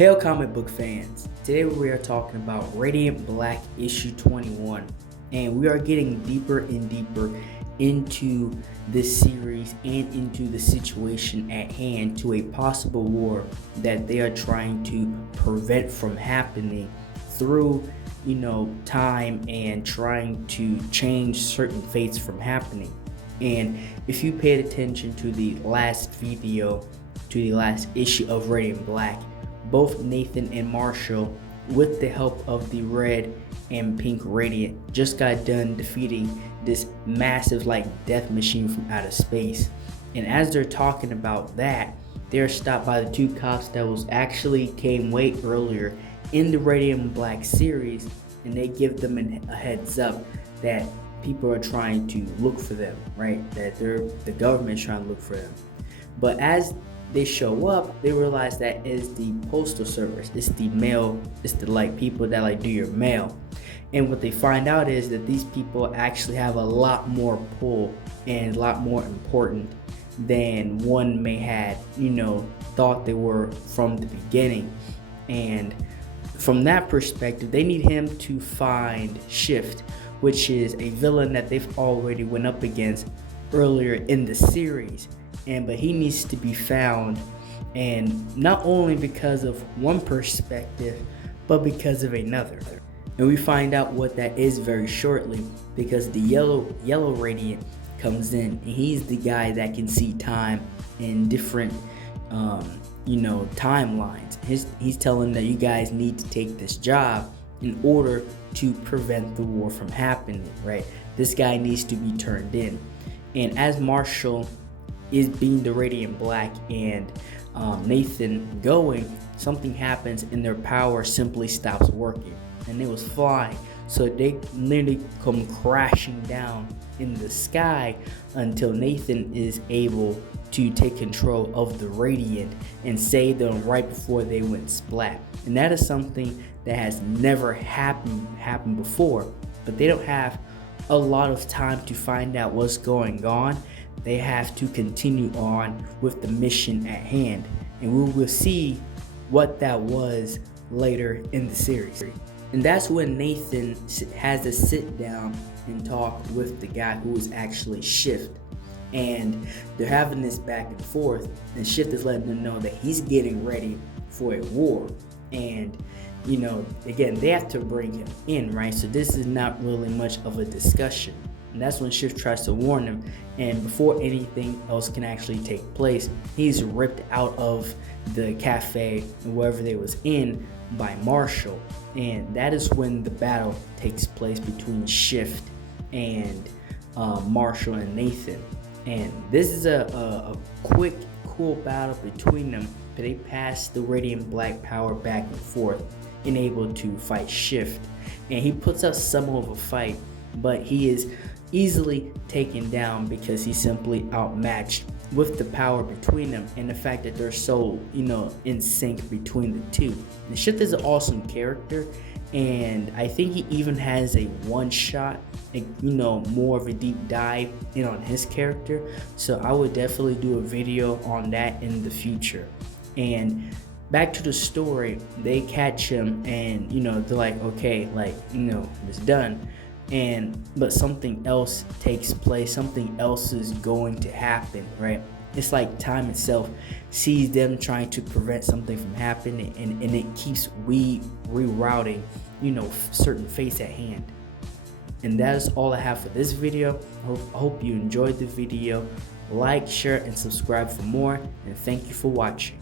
Hail comic book fans! Today we are talking about Radiant Black issue 21, and we are getting deeper and deeper into this series and into the situation at hand to a possible war that they are trying to prevent from happening through time and trying to change certain fates from happening. And if you paid attention to the last video, to the last issue of Radiant Black, both Nathan and Marshall, with the help of the red and pink Radiant, just got done defeating this massive death machine from outer space. And as they're talking about that, they're stopped by the two cops that was actually came way earlier in the Radiant Black series, and they give them a heads up that people are trying to look for them, right? That the government's trying to look for them. But as they show up, they realize that it's the postal service, it's the mail, it's the people that do your mail. And what they find out is that these people actually have a lot more pull and a lot more important than one may had thought they were from the beginning. And from that perspective, they need him to find Shift, which is a villain that they've already went up against earlier in the series. But he needs to be found, and not only because of one perspective, but because of another. And we find out what that is very shortly, because the yellow Radiant comes in, and he's the guy that can see time in different timelines. He's telling that you guys need to take this job in order to prevent the war from happening, right? This guy needs to be turned in. And as Marshall is being the Radiant Black and Nathan going, something happens and their power simply stops working, and it was flying, so they literally come crashing down in the sky until Nathan is able to take control of the Radiant and save them right before they went splat. And that is something that has never happened before, but they don't have a lot of time to find out what's going on. They have to continue on with the mission at hand, and we will see what that was later in the series. And that's when Nathan has to sit down and talk with the guy who is actually Shift, and they're having this back and forth, and Shift is letting them know that he's getting ready for a war. And again, they have to bring him in, right? So this is not really much of a discussion. And that's when Shift tries to warn him, and before anything else can actually take place, he's ripped out of the cafe and wherever they was in by Marshall. And that is when the battle takes place between Shift and Marshall and Nathan. And this is a quick, cool battle between them, but they pass the Radiant Black power back and forth and able to fight Shift. And he puts up some of a fight, but he is easily taken down because he's simply outmatched with the power between them and the fact that they're so in sync between the two. And Shift is an awesome character, and I think he even has a one shot, more of a deep dive in on his character. So I would definitely do a video on that in the future. And back to the story, they catch him, and they're like, okay, it's done. But something else takes place, something else is going to happen, right? It's like time itself sees them trying to prevent something from happening, and it keeps rerouting certain fates at hand. And that is all I have for this video. I hope you enjoyed the video. Like, share, and subscribe for more, and thank you for watching.